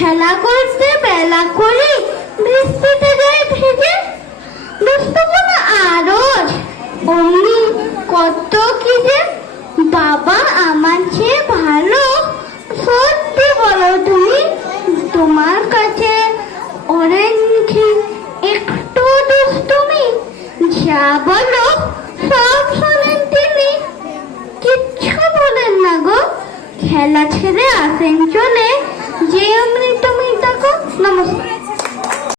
খেলা করতে বেলা করি বৃষ্টিতে যায় ভেজে, দুষ্টুপনা আরো অমনি কত কি যে। বাবা আমার চেয়ে ভালো, সত্যি বলো তুমি, তোমার কাছে অনেক একটু দুষ্টুমি, যা বলো সব শোনেন তিনি, কিচ্ছু বলেন না গো। খেলা ছেড়ে আসেন চলে, যে অমনি তুমি দেখো। নমস্কার।